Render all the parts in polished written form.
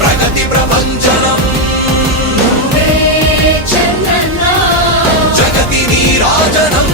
ప్రగతి ప్రపంచనం జగతి నీరాజనం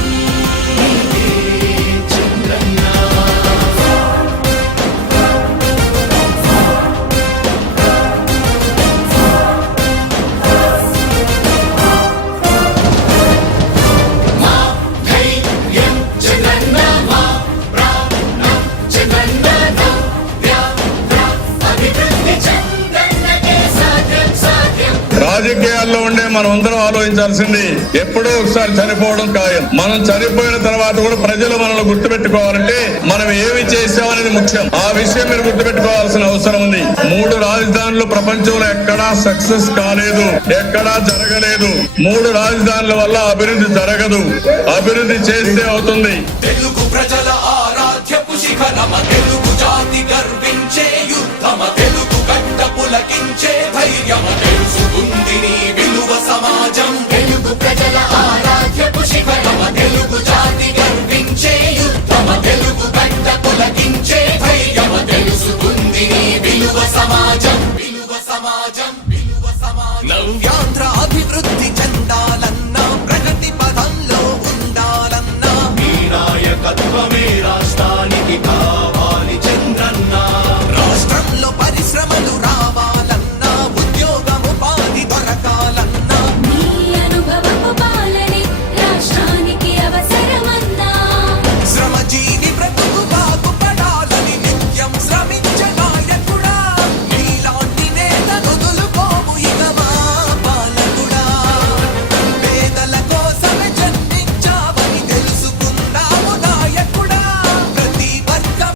రాజకీయాల్లో ఉండే మనం అందరం ఆలోచించాల్సింది ఎప్పుడో ఒకసారి చనిపోవడం ఖాయం. మనం చనిపోయిన తర్వాత కూడా ప్రజలు మనల్ని గుర్తుపెట్టుకోవాలంటే మనం ఏమి చేసామనేది ముఖ్యం. ఆ విషయం మీరు గుర్తుపెట్టుకోవాల్సిన అవసరం ఉంది. 3 రాజధానులు ప్రపంచంలో ఎక్కడా సక్సెస్ కాలేదు, ఎక్కడా జరగలేదు. 3 రాజధానుల వల్ల అభివృద్ధి జరగదు. అభివృద్ధి చేస్తే అవుతుంది. తెలుగు ప్రజల